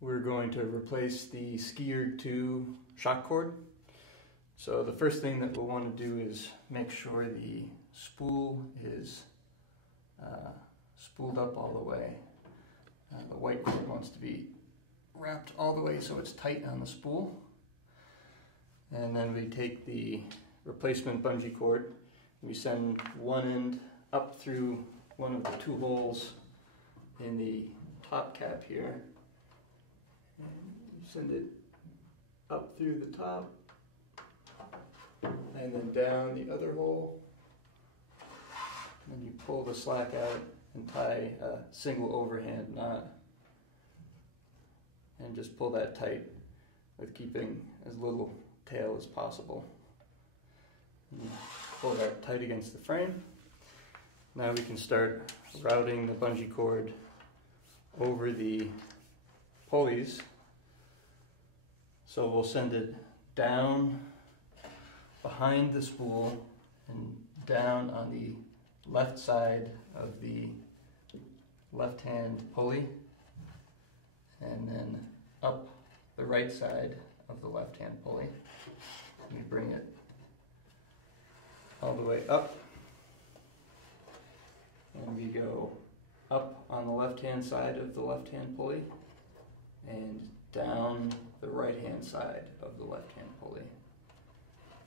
we're going to replace the SkiErg2 shock cord. So the first thing that we'll want to do is make sure the spool is spooled up all the way. The white cord wants to be wrapped all the way so it's tight on the spool. And then we take the replacement bungee cord, we send one end up through one of the two holes in the top cap here. And you send it up through the top and then down the other hole. And then you pull the slack out and tie a single overhand knot. And just pull that tight with keeping as little tail as possible. And pull that tight against the frame. Now we can start routing the bungee cord over the pulleys. So we'll send it down behind the spool and down on the left side of the left-hand pulley, and then up the right side of the left-hand pulley. We bring it all the way up, and we go up on the left-hand side of the left-hand pulley and down the right-hand side of the left-hand pulley.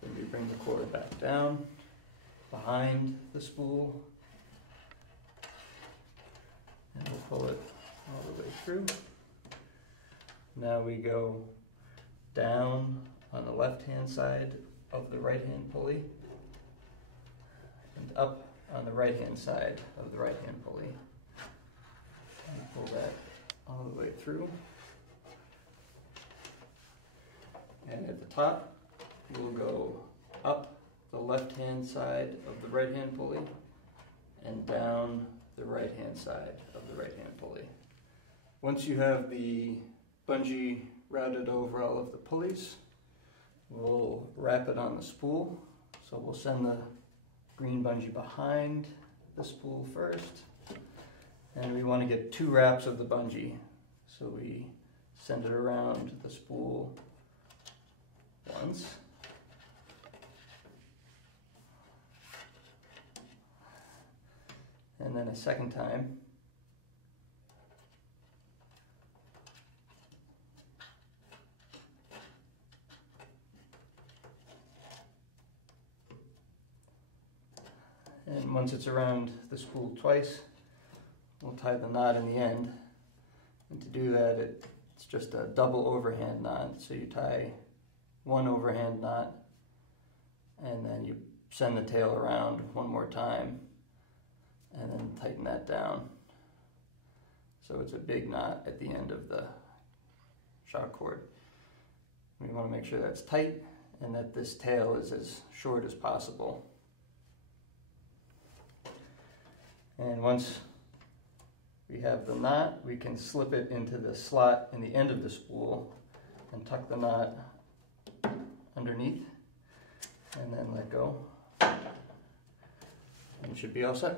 Then we bring the cord back down behind the spool, and we'll pull it all the way through. Now we go down on the left-hand side of the right-hand pulley and up on the right-hand side of the right-hand pulley. And pull that all the way through. And at the top, we'll go up the left-hand side of the right-hand pulley and down the right-hand side of the right-hand pulley. Once you have the bungee routed over all of the pulleys, we'll wrap it on the spool. So we'll send the green bungee behind the spool first, and we want to get 2 wraps of the bungee. So we send it around the spool once, and then a second time. And once it's around the spool twice, we'll tie the knot in the end. And to do that, it's just a double overhand knot. So you tie one overhand knot, and then you send the tail around one more time, and then tighten that down. So it's a big knot at the end of the shock cord. We want to make sure that's tight and that this tail is as short as possible. And once we have the knot, we can slip it into the slot in the end of the spool and tuck the knot underneath, and then let go. And it should be all set.